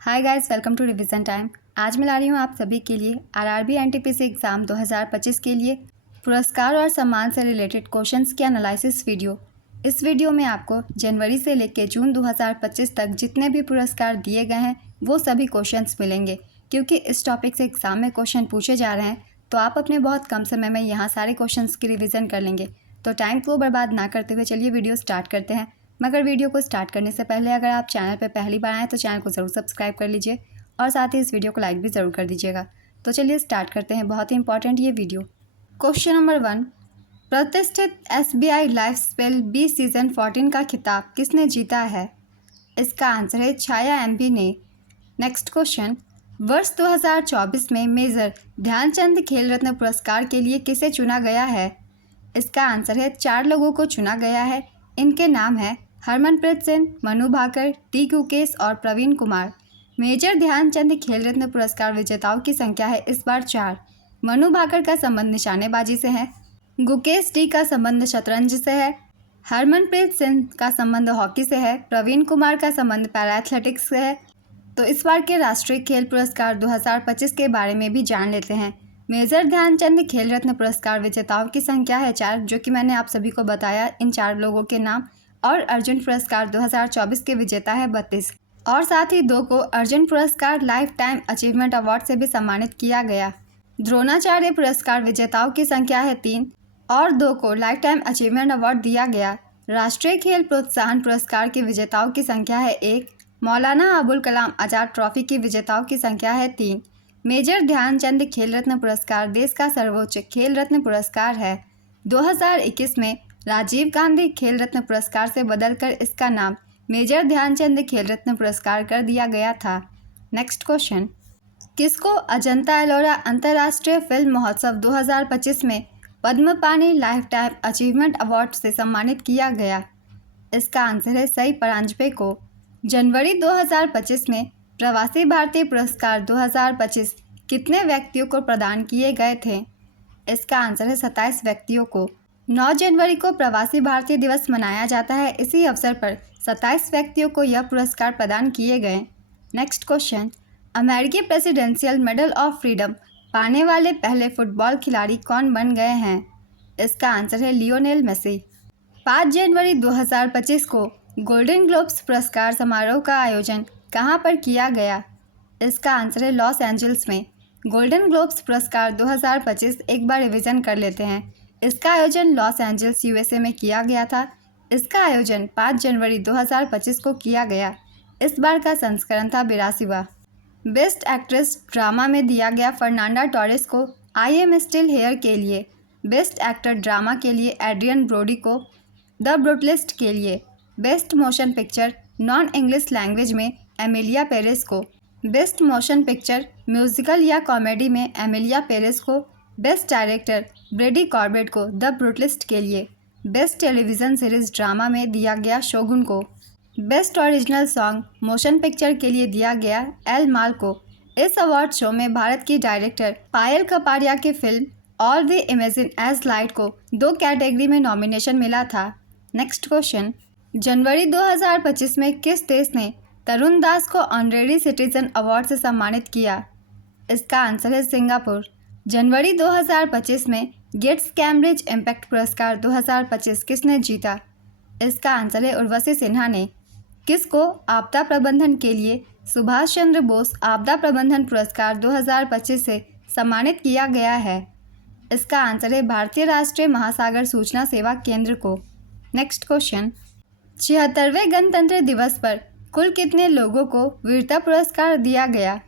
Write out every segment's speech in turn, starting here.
Hi guys, welcome to revision time. आज मैं ला रही हूँ आप सभी के लिए आरआरबी एनटीपीसी एग्ज़ाम 2025 के लिए पुरस्कार और सम्मान से रिलेटेड क्वेश्चंस के एनालिसिस वीडियो। इस वीडियो में आपको जनवरी से लेकर जून 2025 तक जितने भी पुरस्कार दिए गए हैं वो सभी क्वेश्चंस मिलेंगे। क्योंकि इस टॉपिक से एग्ज़ाम में क्वेश्चन पूछे जा रहे हैं तो आप अपने बहुत कम समय में यहाँ सारे क्वेश्चन की रिविज़न कर लेंगे। तो टाइम को बर्बाद ना करते हुए चलिए वीडियो स्टार्ट करते हैं। मगर वीडियो को स्टार्ट करने से पहले अगर आप चैनल पर पहली बार आएँ तो चैनल को ज़रूर सब्सक्राइब कर लीजिए और साथ ही इस वीडियो को लाइक भी ज़रूर कर दीजिएगा। तो चलिए स्टार्ट करते हैं बहुत ही इंपॉर्टेंट ये वीडियो। क्वेश्चन नंबर 1, प्रतिष्ठित SBI life spell bee season 14 का खिताब किसने जीता है? इसका आंसर है छाया MB ने। नेक्स्ट क्वेश्चन, वर्ष 2024 में मेजर ध्यानचंद खेल रत्न पुरस्कार के लिए किसे चुना गया है? इसका आंसर है 4 लोगों को चुना गया है। इनके नाम हैं हरमनप्रीत सिंह, मनु भाकर, टी गुकेश और प्रवीण कुमार। मेजर ध्यानचंद खेल रत्न पुरस्कार विजेताओं की संख्या है इस बार 4। मनु भाकर का संबंध निशानेबाजी से है, गुकेश टी का संबंध शतरंज से है, हरमनप्रीत सिंह का संबंध हॉकी से है, प्रवीण कुमार का संबंध पैरा एथलेटिक्स से है। तो इस बार के राष्ट्रीय खेल पुरस्कार 2025 के बारे में भी जान लेते हैं। मेजर ध्यानचंद खेल रत्न पुरस्कार विजेताओं की संख्या है 4, जो कि मैंने आप सभी को बताया इन 4 लोगों के नाम। और अर्जुन पुरस्कार 2024 के विजेता है 32 और साथ ही 2 को अर्जुन पुरस्कार लाइफ टाइम अचीवमेंट अवार्ड से भी सम्मानित किया गया। द्रोणाचार्य पुरस्कार विजेताओं की संख्या है 3 और 2 को लाइफ टाइम अचीवमेंट अवार्ड दिया गया। राष्ट्रीय खेल प्रोत्साहन पुरस्कार के विजेताओं की संख्या है 1। मौलाना अबुल कलाम आज़ाद ट्रॉफी की विजेताओं की संख्या है 3। मेजर ध्यानचंद खेल रत्न पुरस्कार देश का सर्वोच्च खेल रत्न पुरस्कार है। 2021 में राजीव गांधी खेल रत्न पुरस्कार से बदलकर इसका नाम मेजर ध्यानचंद खेल रत्न पुरस्कार कर दिया गया था। नेक्स्ट क्वेश्चन, किसको अजंता एलोरा अंतर्राष्ट्रीय फिल्म महोत्सव 2025 में पद्म पाणि लाइफ टाइम अचीवमेंट अवार्ड से सम्मानित किया गया? इसका आंसर है सई परांजपे को। जनवरी 2025 में प्रवासी भारतीय पुरस्कार 2025 कितने व्यक्तियों को प्रदान किए गए थे? इसका आंसर है 27 व्यक्तियों को। 9 जनवरी को प्रवासी भारतीय दिवस मनाया जाता है। इसी अवसर पर 27 व्यक्तियों को यह पुरस्कार प्रदान किए गए। नेक्स्ट क्वेश्चन, अमेरिकी प्रेसिडेंशियल मेडल ऑफ फ्रीडम पाने वाले पहले फुटबॉल खिलाड़ी कौन बन गए हैं? इसका आंसर है लियोनेल मेसी। 5 जनवरी 2025 को गोल्डन ग्लोब्स पुरस्कार समारोह का आयोजन कहां पर किया गया? इसका आंसर है लॉस एंजल्स में। गोल्डन ग्लोब्स पुरस्कार 2025 एक बार रिवीजन कर लेते हैं। इसका आयोजन लॉस एंजल्स USA में किया गया था। इसका आयोजन 5 जनवरी 2025 को किया गया। इस बार का संस्करण था 82वां। बेस्ट एक्ट्रेस ड्रामा में दिया गया फर्नांडा टोरेस को आई एम स्टिल हेयर के लिए। बेस्ट एक्टर ड्रामा के लिए एड्रियन ब्रोडी को द ब्रूटलिस्ट के लिए। Best motion picture non English language में एमिलिया पेरेस को। बेस्ट मोशन पिक्चर म्यूजिकल या कॉमेडी में एमिलिया पेरेस को। बेस्ट डायरेक्टर ब्रेडी कॉर्बेट को द ब्रूटलिस्ट के लिए। बेस्ट टेलीविज़न सीरीज ड्रामा में दिया गया शोगुन को। Best original song motion picture के लिए दिया गया एल माल को। इस अवार्ड शो में भारत की डायरेक्टर पायल कपाड़िया की film all the imagine as light को 2 कैटेगरी में नॉमिनेशन मिला था। नेक्स्ट क्वेश्चन, जनवरी 2025 में किस देश ने तरुण दास को ऑनरेरी सिटीजन अवार्ड से सम्मानित किया? इसका आंसर है सिंगापुर। जनवरी 2025 में गेट्स कैम्ब्रिज इम्पैक्ट पुरस्कार 2025 किसने जीता? इसका आंसर है उर्वशी सिन्हा ने। किसको आपदा प्रबंधन के लिए सुभाष चंद्र बोस आपदा प्रबंधन पुरस्कार 2025 से सम्मानित किया गया है? इसका आंसर है भारतीय राष्ट्रीय महासागर सूचना सेवा केंद्र को। नेक्स्ट क्वेश्चन, 76वें गणतंत्र दिवस पर कुल कितने लोगों को वीरता पुरस्कार दिया गया?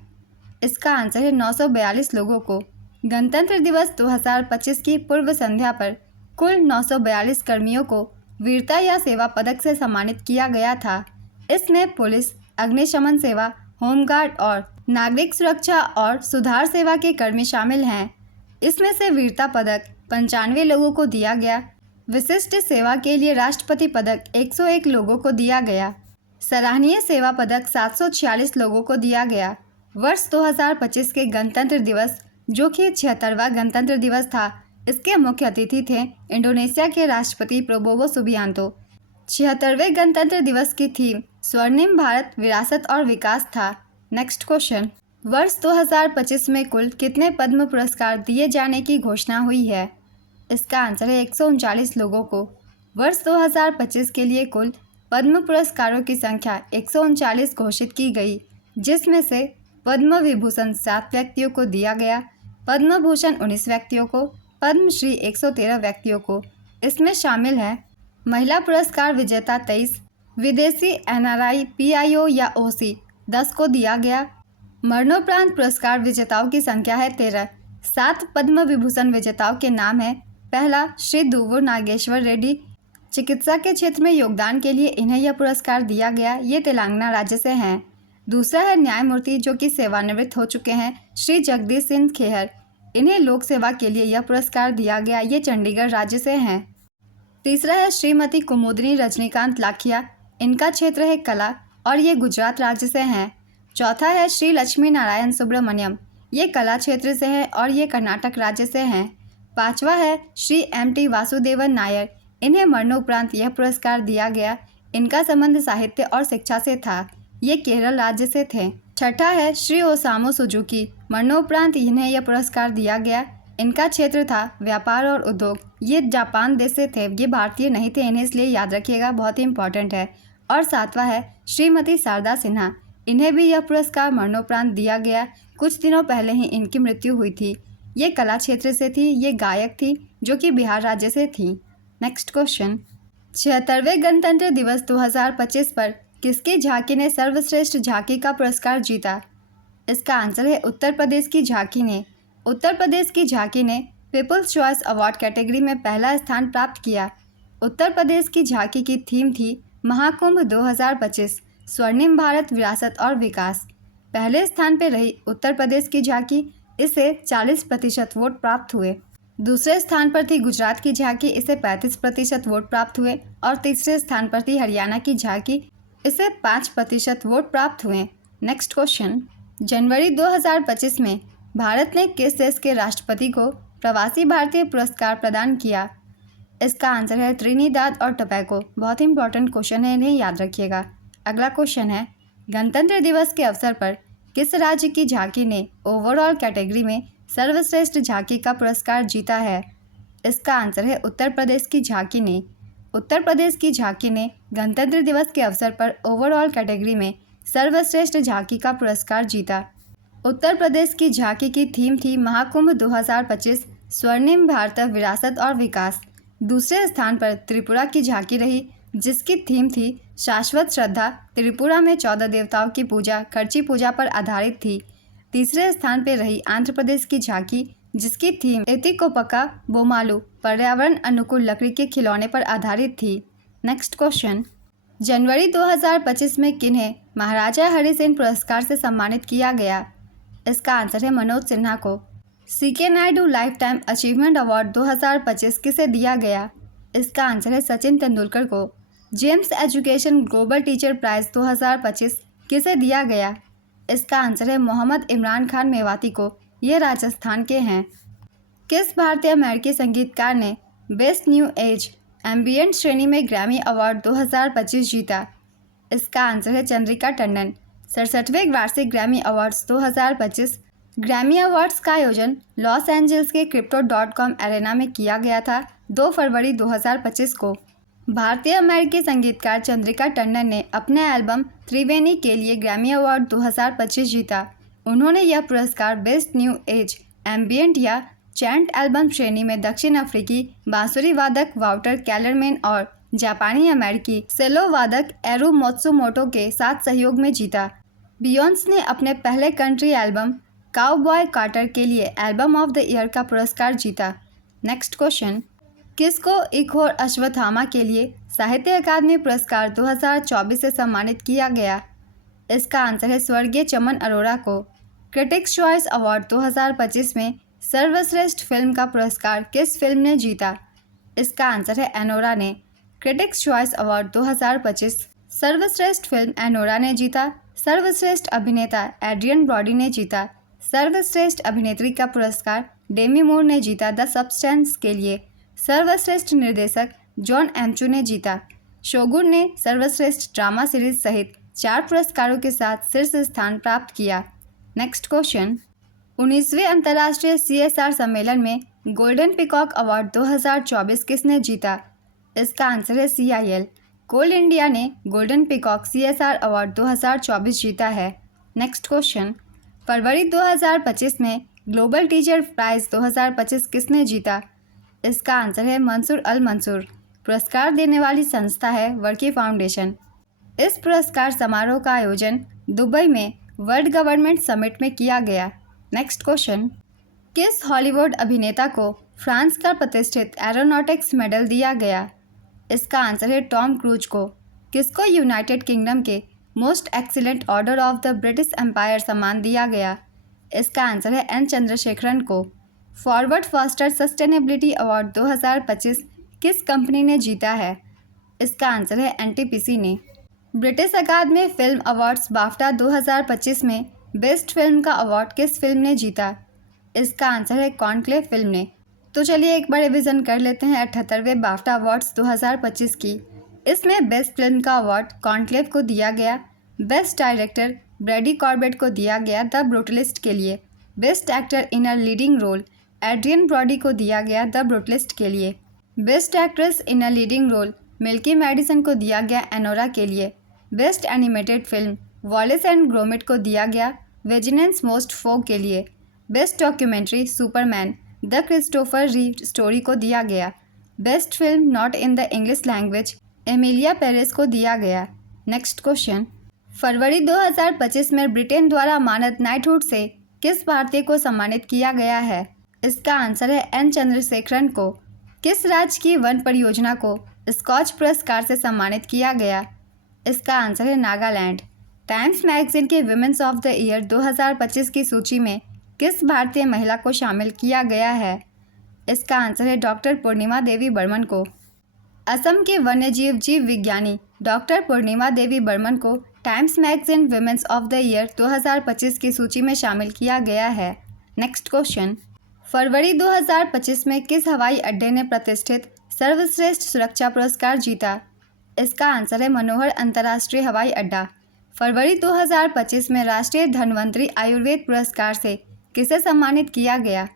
इसका आंसर है 942 लोगों को। गणतंत्र दिवस 2025 की पूर्व संध्या पर कुल 942 कर्मियों को वीरता या सेवा पदक से सम्मानित किया गया था। इसमें पुलिस, अग्निशमन सेवा, होमगार्ड और नागरिक सुरक्षा और सुधार सेवा के कर्मी शामिल हैं। इसमें से वीरता पदक 95 लोगों को दिया गया। विशिष्ट सेवा के लिए राष्ट्रपति पदक 101 लोगों को दिया गया। सराहनीय सेवा पदक 746 लोगों को दिया गया। वर्ष 2025 के गणतंत्र दिवस, जो कि 76वां गणतंत्र दिवस था, इसके मुख्य अतिथि थे इंडोनेशिया के राष्ट्रपति प्रोबोवो सुबियांतो। 76वें गणतंत्र दिवस की थीम स्वर्णिम भारत विरासत और विकास था। नेक्स्ट क्वेश्चन, वर्ष 2025 में कुल कितने पद्म पुरस्कार दिए जाने की घोषणा हुई है? इसका आंसर है 139 लोगों को। वर्ष 2025 के लिए कुल पद्म पुरस्कारों की संख्या 139 घोषित की गई, जिसमें से पद्म विभूषण 7 व्यक्तियों को दिया गया, पद्म भूषण 19 व्यक्तियों को, पद्मश्री 113 व्यक्तियों को। इसमें शामिल है महिला पुरस्कार विजेता 23, विदेशी NRI, PIO या OC 10 को दिया गया। मरणोपरांत पुरस्कार विजेताओं की संख्या है 13। 7 पद्म विभूषण विजेताओं के नाम है, पहला श्री दुव्वूर नागेश्वर रेड्डी, चिकित्सा के क्षेत्र में योगदान के लिए इन्हें यह पुरस्कार दिया गया, ये तेलंगाना राज्य से हैं। दूसरा है न्यायमूर्ति जो कि सेवानिवृत्त हो चुके हैं, श्री जगदीश सिंह खेहर, इन्हें लोक सेवा के लिए यह पुरस्कार दिया गया, ये चंडीगढ़ राज्य से हैं। तीसरा है श्रीमती कुमुदनी रजनीकांत लाखिया, इनका क्षेत्र है कला और ये गुजरात राज्य से हैं। चौथा है श्री लक्ष्मी नारायण सुब्रमण्यम, ये कला क्षेत्र से हैं और ये कर्नाटक राज्य से हैं। पांचवा है श्री MT वासुदेवन नायर, इन्हें मरणोपरांत यह पुरस्कार दिया गया, इनका संबंध साहित्य और शिक्षा से था, ये केरल राज्य से थे। छठा है श्री ओसामू सुजुकी, मरणोपरांत इन्हें यह पुरस्कार दिया गया, इनका क्षेत्र था व्यापार और उद्योग, ये जापान देश से थे, ये भारतीय नहीं थे, इन्हें इसलिए याद रखिएगा, बहुत ही इंपॉर्टेंट है। और सातवां है श्रीमती शारदा सिन्हा, इन्हें भी यह पुरस्कार मरणोपरांत दिया गया, कुछ दिनों पहले ही इनकी मृत्यु हुई थी। ये कला क्षेत्र से थी, ये गायक थी जो कि बिहार राज्य से थी। नेक्स्ट क्वेश्चन, 76वें गणतंत्र दिवस 2025 पर किसकी झांकी ने सर्वश्रेष्ठ झांकी का पुरस्कार जीता? इसका आंसर है उत्तर प्रदेश की झांकी ने। उत्तर प्रदेश की झांकी ने पीपल्स चॉइस अवार्ड कैटेगरी में पहला स्थान प्राप्त किया। उत्तर प्रदेश की झांकी की थीम थी महाकुंभ 2025, स्वर्णिम भारत विरासत और विकास। पहले स्थान पर रही उत्तर प्रदेश की झांकी, इसे 40% वोट प्राप्त हुए। दूसरे स्थान पर थी गुजरात की झांकी, इसे 35% वोट प्राप्त हुए और तीसरे स्थान पर थी हरियाणा की झांकी, इसे 5% वोट प्राप्त हुए। नेक्स्ट क्वेश्चन, जनवरी 2025 में भारत ने किस देश के राष्ट्रपति को प्रवासी भारतीय पुरस्कार प्रदान किया? इसका आंसर है त्रिनिदाद और टोबैगो। बहुत ही इंपॉर्टेंट क्वेश्चन है, इन्हें याद रखिएगा। अगला क्वेश्चन है, गणतंत्र दिवस के अवसर पर किस राज्य की झांकी ने ओवरऑल कैटेगरी में सर्वश्रेष्ठ झांकी का पुरस्कार जीता है? इसका आंसर है उत्तर प्रदेश की झांकी ने। उत्तर प्रदेश की झांकी ने गणतंत्र दिवस के अवसर पर ओवरऑल कैटेगरी में सर्वश्रेष्ठ झांकी का पुरस्कार जीता। उत्तर प्रदेश की झांकी की थीम थी महाकुंभ 2025, स्वर्णिम भारत विरासत और विकास। दूसरे स्थान पर त्रिपुरा की झांकी रही, जिसकी थीम थी शाश्वत श्रद्धा, त्रिपुरा में 14 देवताओं की पूजा खर्ची पूजा पर आधारित थी। तीसरे स्थान पर रही आंध्र प्रदेश की झांकी, जिसकी थीम एतिकोपका बोमालू, पर्यावरण अनुकूल लकड़ी के खिलौने पर आधारित थी। नेक्स्ट क्वेश्चन, जनवरी 2025 में किन्हें महाराजा हरि सिंह पुरस्कार से सम्मानित किया गया? इसका आंसर है मनोज सिन्हा को। CK Naidu life time achievement award 2025 किसे दिया गया? इसका आंसर है सचिन तेंदुलकर को। GEMS education global teacher prize 2025 किसे दिया गया? इसका आंसर है मोहम्मद इमरान खान मेवाती को, ये राजस्थान के हैं। किस भारतीय अमेरिकी संगीतकार ने बेस्ट न्यू एज एम्बिएंट श्रेणी में ग्रैमी अवार्ड 2025 जीता? इसका आंसर है चंद्रिका टंडन। 67वें वार्षिक ग्रैमी अवार्ड्स 2025। ग्रैमी अवार्ड्स का आयोजन लॉस एंजल्स के Crypto.com एरेना में किया गया था 2 फरवरी 2025 को। भारतीय अमेरिकी संगीतकार चंद्रिका टंडन ने अपने एल्बम त्रिवेणी के लिए ग्रैमी अवार्ड 2025 जीता। उन्होंने यह पुरस्कार बेस्ट न्यू एज एम्बिएंट या चैंट एल्बम श्रेणी में दक्षिण अफ्रीकी बांसुरी वादक वाउटर कैलरमैन और जापानी अमेरिकी सेलो वादक एरू मोत्सुमोटो के साथ सहयोग में जीता। बियॉन्स ने अपने पहले कंट्री एल्बम काउबॉय कार्टर के लिए एल्बम ऑफ द ईयर का पुरस्कार जीता। नेक्स्ट क्वेश्चन, किसको इकोर अश्वत्थामा के लिए साहित्य अकादमी पुरस्कार 2024 से सम्मानित किया गया? इसका आंसर है स्वर्गीय चमन अरोड़ा को। क्रिटिक्स चॉइस अवार्ड 2025 में सर्वश्रेष्ठ फिल्म का पुरस्कार किस फिल्म ने जीता? इसका आंसर है एनोरा ने। क्रिटिक्स चॉइस अवार्ड 2025 सर्वश्रेष्ठ फिल्म एनोरा ने जीता। सर्वश्रेष्ठ अभिनेता एड्रियन ब्रॉडी ने जीता। सर्वश्रेष्ठ अभिनेत्री का पुरस्कार डेमी मूर ने जीता द सब्सटेंस के लिए। सर्वश्रेष्ठ निर्देशक जॉन एमचू ने जीता। शोगुन ने सर्वश्रेष्ठ ड्रामा सीरीज सहित 4 पुरस्कारों के साथ शीर्ष स्थान प्राप्त किया। नेक्स्ट क्वेश्चन, 19वें अंतर्राष्ट्रीय CSR सम्मेलन में गोल्डन पीकॉक अवार्ड 2024 किसने जीता? इसका आंसर है CIL। कोल इंडिया ने गोल्डन पीकॉक CSR अवार्ड 2024 जीता है। नेक्स्ट क्वेश्चन, फरवरी 2025 में ग्लोबल टीचर प्राइज़ 2025 किसने जीता? इसका आंसर है मंसूर अल मंसूर। पुरस्कार देने वाली संस्था है वर्की फाउंडेशन। इस पुरस्कार समारोह का आयोजन दुबई में वर्ल्ड गवर्नमेंट समिट में किया गया। नेक्स्ट क्वेश्चन, किस हॉलीवुड अभिनेता को फ्रांस का प्रतिष्ठित एरोनॉटिक्स मेडल दिया गया? इसका आंसर है टॉम क्रूज को। किसको यूनाइटेड किंगडम के most excellent order of the British Empire सम्मान दिया गया? इसका आंसर है एन चंद्रशेखरन को। फॉरवर्ड फास्टर सस्टेनेबिलिटी अवार्ड 2025 किस कंपनी ने जीता है? इसका आंसर है NTPC ने। ब्रिटिश अकादमी फिल्म अवार्ड्स बाफ्टा 2025 में बेस्ट फिल्म का अवार्ड किस फिल्म ने जीता? इसका आंसर है कॉन्क्लेव फिल्म ने। तो चलिए एक बार रिविज़न कर लेते हैं 78वें बाफ्टा अवार्ड्स 2025 की। इसमें बेस्ट फिल्म का अवार्ड कॉन्क्लेव को दिया गया। बेस्ट डायरेक्टर ब्रैडी कॉर्बेट को दिया गया द ब्रूटलिस्ट के लिए। Best actor in a leading role Adrien Brody को दिया गया द ब्रूटलिस्ट के लिए। Best actress in a leading role Mikey Madison को दिया गया एनोरा के लिए। Best animated film Wallace and Gromit को दिया गया विजिलेंस मोस्ट फोक के लिए। Best documentary Superman the Christopher Reeve story को दिया गया। Best film not in the English language Emilia Perez को दिया गया। नेक्स्ट क्वेश्चन, फरवरी 2025 में ब्रिटेन द्वारा मानद नाइटहुड से किस भारतीय को सम्मानित किया गया है? इसका आंसर है एन चंद्रशेखरन को। किस राज्य की वन परियोजना को स्कॉच पुरस्कार से सम्मानित किया गया? इसका आंसर है नागालैंड। टाइम्स मैगजीन के विमेंस ऑफ द ईयर 2025 की सूची में किस भारतीय महिला को शामिल किया गया है? इसका आंसर है डॉक्टर पूर्णिमा देवी बर्मन को। असम के वन्यजीव जीव विज्ञानी डॉक्टर पूर्णिमा देवी बर्मन को times magazine women's of the year 2025 की सूची में शामिल किया गया है। नेक्स्ट क्वेश्चन, फरवरी 2025 में किस हवाई अड्डे ने प्रतिष्ठित सर्वश्रेष्ठ सुरक्षा पुरस्कार जीता? इसका आंसर है मनोहर अंतर्राष्ट्रीय हवाई अड्डा। फरवरी 2025 में राष्ट्रीय धन्वंतरी आयुर्वेद पुरस्कार से किसे सम्मानित किया गया?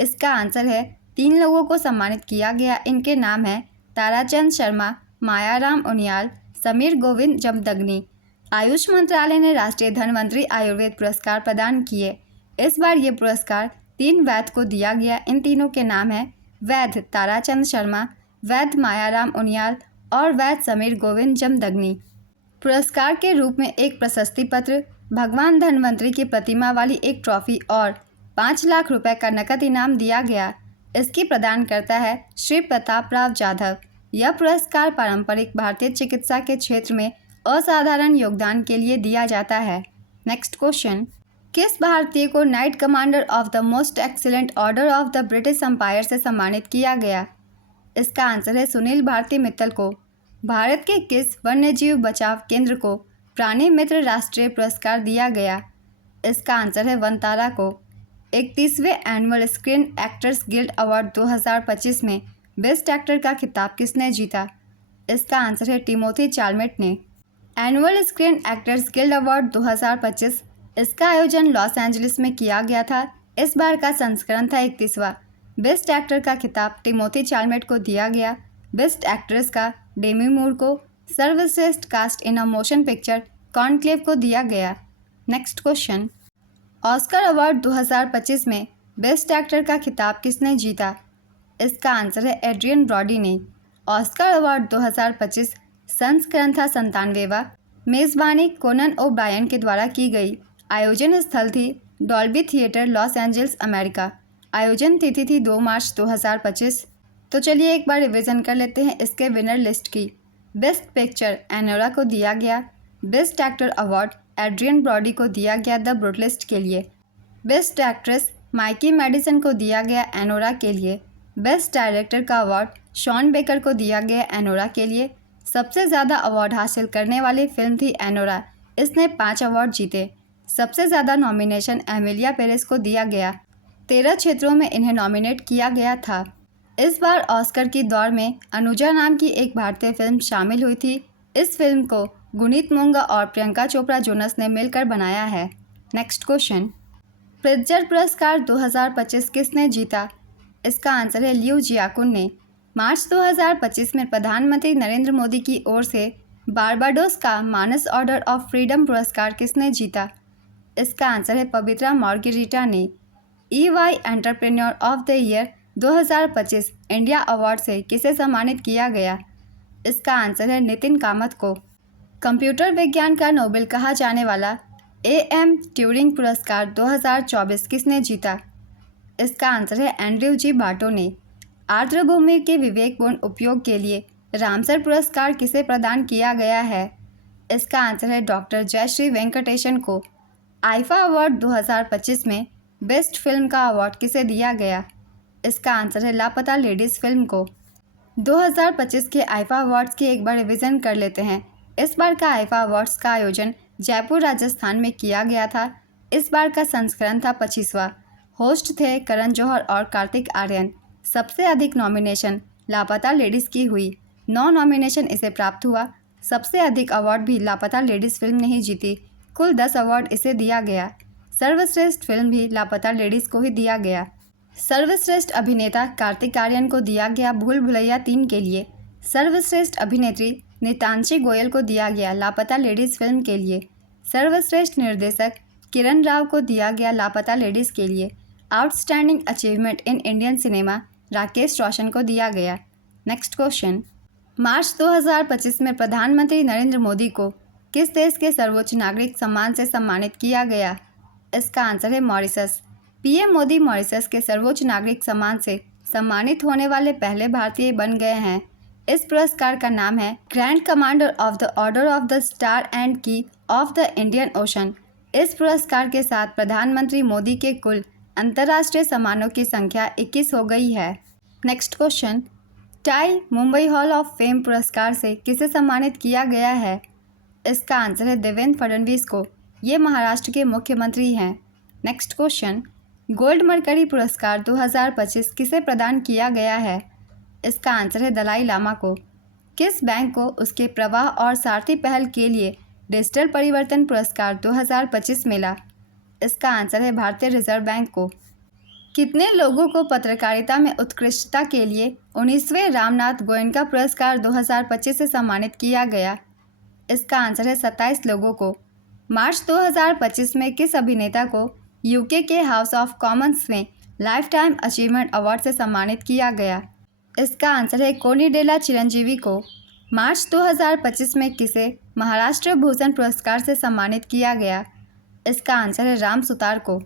इसका आंसर है 3 लोगों को सम्मानित किया गया। इनके नाम हैं ताराचंद शर्मा, मायाराम उनियाल, समीर गोविंद जमदग्नि। आयुष मंत्रालय ने राष्ट्रीय धन्वंतरी आयुर्वेद पुरस्कार प्रदान किए। इस बार ये पुरस्कार 3 वैद्य को दिया गया। इन तीनों के नाम हैं वैद्य ताराचंद शर्मा, वैद्य मायाराम उनियाल और वैद्य समीर गोविंद जमदग्नि। पुरस्कार के रूप में एक प्रशस्ति पत्र, भगवान धन्वंतरी की प्रतिमा वाली एक ट्रॉफी और 5 लाख रुपए का नकद इनाम दिया गया। इसकी प्रदान करता है श्री प्रताप राव जाधव। यह पुरस्कार पारंपरिक भारतीय चिकित्सा के क्षेत्र में असाधारण योगदान के लिए दिया जाता है। नेक्स्ट क्वेश्चन, किस भारतीय को knight commander of the most excellent order of the British Empire से सम्मानित किया गया? इसका आंसर है सुनील भारती मित्तल को। भारत के किस वन्यजीव बचाव केंद्र को प्राणी मित्र राष्ट्रीय पुरस्कार दिया गया? इसका आंसर है वनतारा को। 31वें annual screen actors guild award 2025 में बेस्ट एक्टर का खिताब किसने जीता? इसका आंसर है टिमोथी चालमेट ने। Annual screen actors guild award 2025 इसका आयोजन लॉस एंजलिस में किया गया था। इस बार का संस्करण था 31वां। बेस्ट एक्टर का खिताब टिमोथी चालमेट को दिया गया। बेस्ट एक्ट्रेस का डेमी मूर को। सर्वश्रेष्ठ cast in a motion picture Conclave को दिया गया। नेक्स्ट क्वेश्चन, ऑस्कर अवार्ड 2025 में बेस्ट एक्टर का खिताब किसने जीता? इसका आंसर है एड्रियन ब्रॉडी ने। ऑस्कर अवार्ड 2025 संस्करण था 97वां। मेज़बानी कोनन ओब्रायन के द्वारा की गई। आयोजन स्थल थी Dolby theatre Los Angeles America. आयोजन तिथि थी 2 मार्च 2025। तो चलिए एक बार रिवीजन कर लेते हैं इसके विनर लिस्ट की। बेस्ट पिक्चर एनोरा को दिया गया। Best actor award Adrien Brody को दिया गया द ब्रूटलिस्ट के लिए। बेस्ट एक्ट्रेस माइकी मैडिसन को दिया गया एनोरा के लिए। बेस्ट डायरेक्टर का अवार्ड शॉन बेकर को दिया गया एनोरा के लिए। सबसे ज़्यादा अवार्ड हासिल करने वाली फिल्म थी एनोरा। इसने 5 अवार्ड जीते। सबसे ज़्यादा नॉमिनेशन एमिलिया पेरेस को दिया गया। 13 क्षेत्रों में इन्हें नॉमिनेट किया गया था। इस बार ऑस्कर की दौड़ में अनुजा नाम की एक भारतीय फिल्म शामिल हुई थी। इस फिल्म को गुनीत मोंगा और प्रियंका चोपड़ा जोनस ने मिलकर बनाया है। नेक्स्ट क्वेश्चन, प्रित्जर पुरस्कार 2025 किसने जीता? इसका आंसर है लियू जियाकुन ने। मार्च 2025 में प्रधानमंत्री नरेंद्र मोदी की ओर से बारबाडोस का मानस ऑर्डर ऑफ फ्रीडम पुरस्कार किसने जीता? इसका आंसर है पवित्रा मार्गेरिटा ने। EY entrepreneur of the year 2025 India award से किसे सम्मानित किया गया? इसका आंसर है नितिन कामत को। कंप्यूटर विज्ञान का नोबेल कहा जाने वाला AM ट्यूरिंग पुरस्कार 2024 किसने जीता? इसका आंसर है एंड्रयू जी बार्टो ने। आर्द्रभूमि के विवेकपूर्ण उपयोग के लिए रामसर पुरस्कार किसे प्रदान किया गया है? इसका आंसर है डॉक्टर जयश्री वेंकटेशन को। आईफा अवार्ड 2025 में बेस्ट फिल्म का अवार्ड किसे दिया गया? इसका आंसर है लापता लेडीज़ फिल्म को। 2025 के आईफा अवार्ड्स की एक बार रिवीजन कर लेते हैं। इस बार का आईफा अवार्ड्स का आयोजन जयपुर राजस्थान में किया गया था। इस बार का संस्करण था 25वां। होस्ट थे करण जौहर और कार्तिक आर्यन। सबसे अधिक नॉमिनेशन लापता लेडीज़ की हुई, 9 नॉमिनेशन इसे प्राप्त हुआ। सबसे अधिक अवार्ड भी लापता लेडीज़ फिल्म ने ही जीती, कुल 10 अवार्ड इसे दिया गया। सर्वश्रेष्ठ फिल्म भी लापता लेडीज़ को ही दिया गया। सर्वश्रेष्ठ अभिनेता कार्तिक आर्यन को दिया गया भूल भुलैया 3 के लिए। सर्वश्रेष्ठ अभिनेत्री नीतांशी गोयल को दिया गया लापता लेडीज़ फिल्म के लिए। सर्वश्रेष्ठ निर्देशक किरण राव को दिया गया लापता लेडीज़ के लिए। Outstanding achievement in Indian cinema Rakesh Roshan को दिया गया। नेक्स्ट क्वेश्चन, मार्च 2025 में प्रधानमंत्री नरेंद्र मोदी को किस देश के सर्वोच्च नागरिक सम्मान से सम्मानित किया गया? इसका आंसर है मॉरिशस। PM मोदी मॉरिशस के सर्वोच्च नागरिक सम्मान से सम्मानित होने वाले पहले भारतीय बन गए हैं। इस पुरस्कार का नाम है grand commander of the order of the star and की ऑफ द इंडियन ओशन। इस पुरस्कार के साथ प्रधानमंत्री मोदी के कुल अंतर्राष्ट्रीय सम्मानों की संख्या 21 हो गई है। Next question, tie Mumbai hall of fame पुरस्कार से किसे सम्मानित किया गया है? इसका आंसर है देवेंद्र फडणवीस को। ये महाराष्ट्र के मुख्यमंत्री हैं। नेक्स्ट क्वेश्चन, गोल्ड मरकरी पुरस्कार 2025 किसे प्रदान किया गया है? इसका आंसर है दलाई लामा को। किस बैंक को उसके प्रवाह और सारथी पहल के लिए डिजिटल परिवर्तन पुरस्कार 2025 मिला? इसका आंसर है भारतीय रिजर्व बैंक को। कितने लोगों को पत्रकारिता में उत्कृष्टता के लिए 19वें रामनाथ गोयनका पुरस्कार 2025 से सम्मानित किया गया? इसका आंसर है 27 लोगों को। मार्च 2025 में किस अभिनेता को UK के हाउस ऑफ कॉमन्स में लाइफ टाइम अचीवमेंट अवार्ड से सम्मानित किया गया? इसका आंसर है कोनिडेला चिरंजीवी को। मार्च 2025 में किसे महाराष्ट्र भूषण पुरस्कार से सम्मानित किया गया? इसका आंसर है राम सुतार को।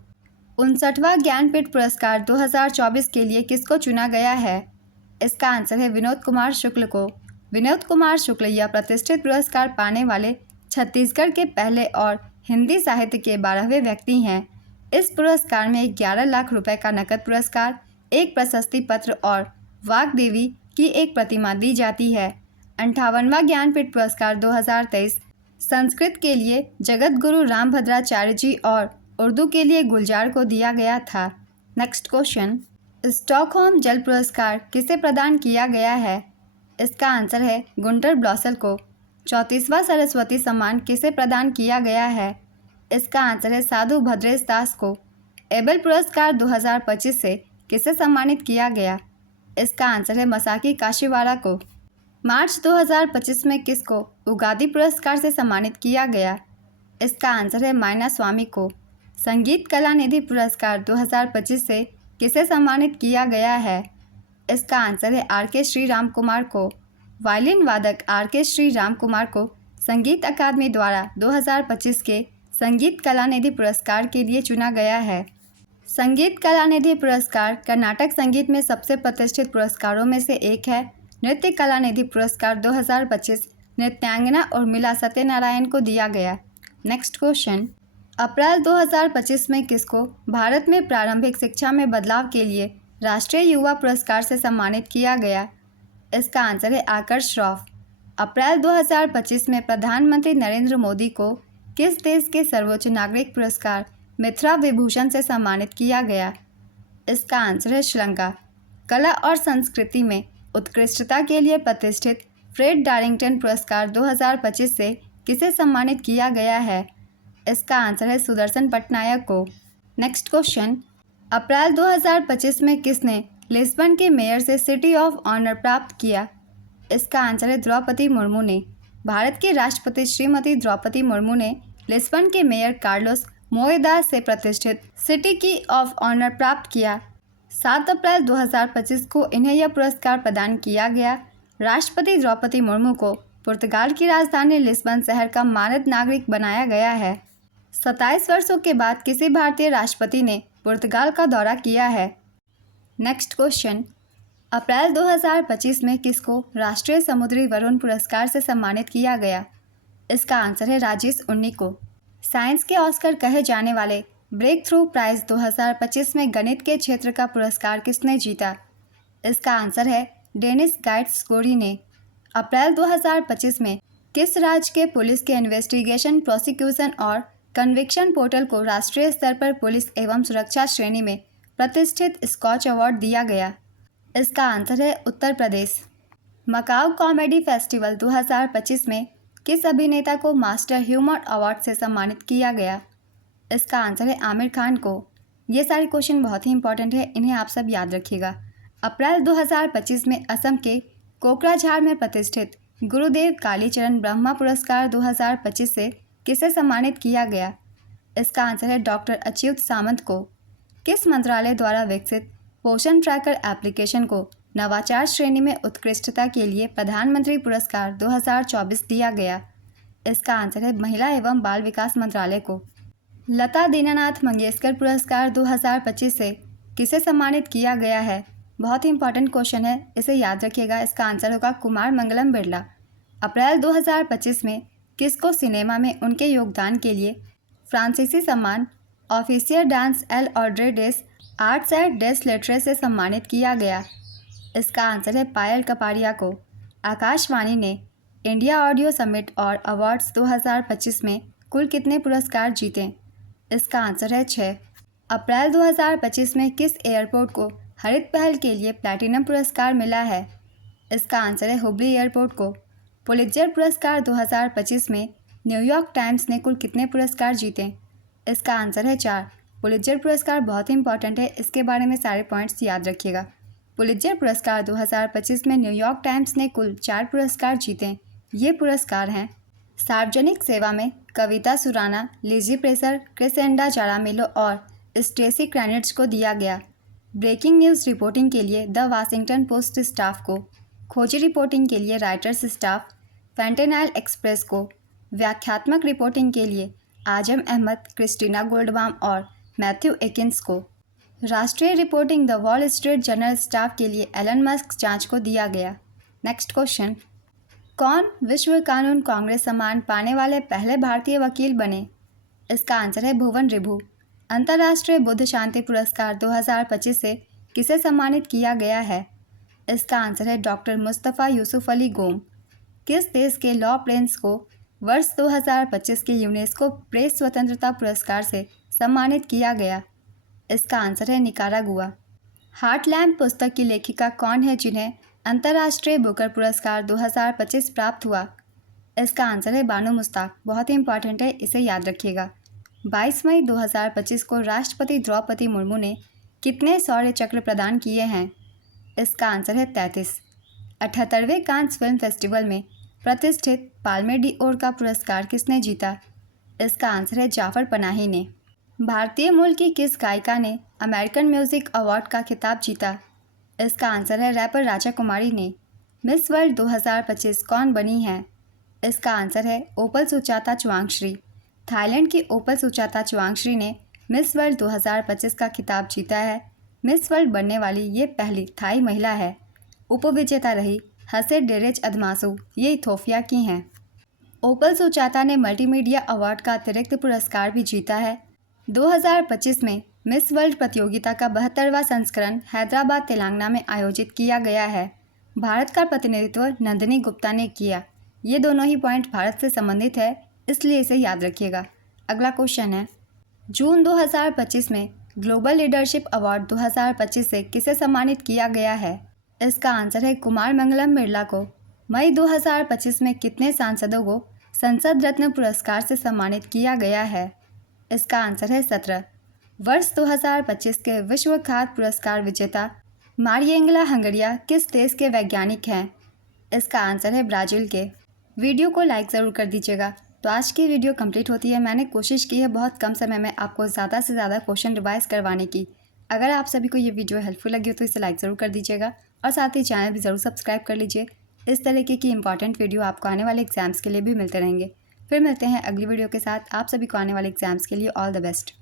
59वां ज्ञानपीठ पुरस्कार 2024 के लिए किसको चुना गया है? इसका आंसर है विनोद कुमार शुक्ल को। विनोद कुमार शुक्ल यह प्रतिष्ठित पुरस्कार पाने वाले छत्तीसगढ़ के पहले और हिंदी साहित्य के 12वें व्यक्ति हैं। इस पुरस्कार में 11 लाख रुपए का नकद पुरस्कार, एक प्रशस्ति पत्र और वाग्देवी की एक प्रतिमा दी जाती है। 58वां ज्ञानपीठ पुरस्कार 2023 संस्कृत के लिए जगत गुरु रामभद्राचार्य जी और उर्दू के लिए गुलजार को दिया गया था। नेक्स्ट क्वेश्चन, स्टॉकहोम जल पुरस्कार किसे प्रदान किया गया है? इसका आंसर है गुंटर ब्लॉसल को। 34वां सरस्वती सम्मान किसे प्रदान किया गया है? इसका आंसर है साधु भद्रेश दास को। एबल पुरस्कार 2025 से किसे सम्मानित किया गया? इसका आंसर है मसाकी काशीवाड़ा को। मार्च 2025 में किसको उगादी पुरस्कार से सम्मानित किया गया? इसका आंसर है मायना स्वामी को। संगीत कला निधि पुरस्कार 2025 से किसे सम्मानित किया गया है? इसका आंसर है RK श्रीराम कुमार को। वायलिन वादक RK श्रीराम कुमार को संगीत अकादमी द्वारा 2025 के संगीत कला निधि पुरस्कार के लिए चुना गया है। संगीत कला निधि पुरस्कार कर्नाटक संगीत में सबसे प्रतिष्ठित पुरस्कारों में से एक है। नृत्य कला निधि पुरस्कार 2025 नृत्यांगना उर्मिला सत्यनारायण को दिया गया। नेक्स्ट क्वेश्चन, अप्रैल 2025 में किसको भारत में प्रारंभिक शिक्षा में बदलाव के लिए राष्ट्रीय युवा पुरस्कार से सम्मानित किया गया? इसका आंसर है आकर्ष श्रॉफ। अप्रैल 2025 में प्रधानमंत्री नरेंद्र मोदी को किस देश के सर्वोच्च नागरिक पुरस्कार मित्रा विभूषण से सम्मानित किया गया? इसका आंसर है श्रीलंका। कला और संस्कृति में उत्कृष्टता के लिए प्रतिष्ठित फ्रेड डारिंगटन पुरस्कार 2025 से किसे सम्मानित किया गया है? इसका आंसर है सुदर्शन पटनायक को। नेक्स्ट क्वेश्चन, अप्रैल 2025 में किसने लिस्बन के मेयर से सिटी ऑफ ऑनर प्राप्त किया? इसका आंसर है द्रौपदी मुर्मू ने। भारत की राष्ट्रपति श्रीमती द्रौपदी मुर्मू ने लिस्बन के मेयर कार्लोस मोएदास से प्रतिष्ठित सिटी की ऑफ ऑनर प्राप्त किया। 7 अप्रैल 2025 को इन्हें यह पुरस्कार प्रदान किया गया। राष्ट्रपति द्रौपदी मुर्मू को पुर्तगाल की राजधानी लिस्बन शहर का मानद नागरिक बनाया गया है। 27 वर्षों के बाद किसी भारतीय राष्ट्रपति ने पुर्तगाल का दौरा किया है? नेक्स्ट क्वेश्चन, अप्रैल 2025 में किसको राष्ट्रीय समुद्री वरुण पुरस्कार से सम्मानित किया गया? इसका आंसर है राजेश उन्नी को। साइंस के ऑस्कर कहे जाने वाले ब्रेक थ्रू प्राइज़ 2025 में गणित के क्षेत्र का पुरस्कार किसने जीता? इसका आंसर है डेनिस गाइट्स-गोरी ने। अप्रैल 2025 में किस राज्य के पुलिस के इन्वेस्टिगेशन, प्रोसिक्यूशन और कन्विक्शन पोर्टल को राष्ट्रीय स्तर पर पुलिस एवं सुरक्षा श्रेणी में प्रतिष्ठित स्कॉच अवार्ड दिया गया? इसका आंसर है उत्तर प्रदेश। मकाऊ कॉमेडी फेस्टिवल 2025 में किस अभिनेता को मास्टर ह्यूमर अवार्ड से सम्मानित किया गया? इसका आंसर है आमिर खान को। ये सारे क्वेश्चन बहुत ही इंपॉर्टेंट है, इन्हें आप सब याद रखिएगा। अप्रैल 2025 में असम के कोकराझार में प्रतिष्ठित गुरुदेव कालीचरण ब्रह्मा पुरस्कार 2025 से किसे सम्मानित किया गया? इसका आंसर है डॉक्टर अच्युत सामंत को। किस मंत्रालय द्वारा विकसित पोषण ट्रैकर एप्लीकेशन को नवाचार श्रेणी में उत्कृष्टता के लिए प्रधानमंत्री पुरस्कार 2024 दिया गया? इसका आंसर है महिला एवं बाल विकास मंत्रालय को। लता दीनानाथ मंगेशकर पुरस्कार 2025 से किसे सम्मानित किया गया है? बहुत ही इंपॉर्टेंट क्वेश्चन है, इसे याद रखिएगा। इसका आंसर होगा कुमार मंगलम बिरला। अप्रैल 2025 में किसको सिनेमा में उनके योगदान के लिए फ्रांसीसी सम्मान ऑफिसियर डांस एल ऑड्रे डेस आर्ट्स एंड डेस लेट्रेस से सम्मानित किया गया? इसका आंसर है पायल कपाड़िया को। आकाशवाणी ने इंडिया ऑडियो समिट और अवार्ड्स 2025 में कुल कितने पुरस्कार जीते? इसका आंसर है 6। अप्रैल 2025 में किस एयरपोर्ट को हरित पहल के लिए प्लैटिनम पुरस्कार मिला है? इसका आंसर है हुबली एयरपोर्ट को। पुलित्जर पुरस्कार 2025 में न्यूयॉर्क टाइम्स ने कुल कितने पुरस्कार जीते? इसका आंसर है 4। पुलित्जर पुरस्कार बहुत ही इंपॉर्टेंट है, इसके बारे में सारे पॉइंट्स याद रखिएगा। पुलित्जर पुरस्कार 2025 में न्यूयॉर्क टाइम्स ने कुल 4 पुरस्कार जीते। ये पुरस्कार हैं सार्वजनिक सेवा में कविता सुराना, लिजी प्रेसर, क्रिसेंडा जारामिलो और स्टेसी क्रैनिट्स को दिया गया। ब्रेकिंग न्यूज़ रिपोर्टिंग के लिए द वाशिंगटन पोस्ट स्टाफ को, खोजी रिपोर्टिंग के लिए राइटर्स स्टाफ, फैंटेनाइल एक्सप्रेस को, व्याख्यात्मक रिपोर्टिंग के लिए आजम अहमद, क्रिस्टीना गोल्डबाम और मैथ्यू एकिंस को, राष्ट्रीय reporting the wall street journal staff के लिए एलन मस्क जांच को दिया गया। नेक्स्ट क्वेश्चन, कौन विश्व कानून कांग्रेस सम्मान पाने वाले पहले भारतीय वकील बने? इसका आंसर है भुवन रिभु। अंतर्राष्ट्रीय बुद्ध शांति पुरस्कार 2025 से किसे सम्मानित किया गया है? इसका आंसर है डॉक्टर मुस्तफ़ा यूसुफ अली गोम। किस देश के लॉ प्रिंस को वर्ष 2025 के यूनेस्को प्रेस स्वतंत्रता पुरस्कार से सम्मानित किया गया? इसका आंसर है निकारागुआ। हार्ट लैम्प पुस्तक की लेखिका कौन है जिन्हें अंतर्राष्ट्रीय बुकर पुरस्कार 2025 प्राप्त हुआ? इसका आंसर है बानो मुश्ताक। बहुत ही इंपॉर्टेंट है, इसे याद रखिएगा। 22 मई 2025 को राष्ट्रपति द्रौपदी मुर्मू ने कितने शौर्य चक्र प्रदान किए हैं? इसका आंसर है 33। 78वें कांस फिल्म फेस्टिवल में प्रतिष्ठित पाल्मे डी ओर का पुरस्कार किसने जीता? इसका आंसर है जाफर पनाही ने। भारतीय मूल की किस गायिका ने अमेरिकन म्यूजिक अवार्ड का खिताब जीता? इसका आंसर है रैपर राजा कुमारी ने। मिस वर्ल्ड 2025 कौन बनी है? इसका आंसर है ओपल सुचाता चुआंगश्री। थाईलैंड की ओपल सुचाता चुआंगश्री ने मिस वर्ल्ड 2025 का खिताब जीता है। मिस वर्ल्ड बनने वाली ये पहली थाई महिला है। उपविजेता रही हसे डेरेज अदमासू, ये इथोपिया की हैं। ओपल सुचाता ने मल्टीमीडिया अवार्ड का अतिरिक्त पुरस्कार भी जीता है। 2025 में मिस वर्ल्ड प्रतियोगिता का 72वां संस्करण हैदराबाद तेलंगाना में आयोजित किया गया है। भारत का प्रतिनिधित्व नंदिनी गुप्ता ने किया। ये दोनों ही पॉइंट भारत से संबंधित है, इसलिए इसे याद रखिएगा। अगला क्वेश्चन है, जून 2025 में ग्लोबल लीडरशिप अवार्ड 2025 से किसे सम्मानित किया गया है? इसका आंसर है कुमार मंगलम बिरला को। मई 2025 में कितने सांसदों को संसद रत्न पुरस्कार से सम्मानित किया गया है? इसका आंसर है 17। वर्ष 2025 के विश्व खाद्य पुरस्कार विजेता मारिएंगला हंगरिया किस देश के वैज्ञानिक हैं? इसका आंसर है ब्राज़ील के। वीडियो को लाइक ज़रूर कर दीजिएगा। तो आज की वीडियो कंप्लीट होती है। मैंने कोशिश की है बहुत कम समय में आपको ज़्यादा से ज़्यादा क्वेश्चन रिवाइज करवाने की। अगर आप सभी को ये वीडियो हेल्पफुल लगी हो तो इसे लाइक ज़रूर कर दीजिएगा और साथ ही चैनल भी ज़रूर सब्सक्राइब कर लीजिए। इस तरीके की इंपॉर्टेंट वीडियो आपको आने वाले एग्जाम्स के लिए भी मिलते रहेंगे। फिर मिलते हैं अगली वीडियो के साथ। आप सभी को आने वाले एग्जाम्स के लिए ऑल द बेस्ट।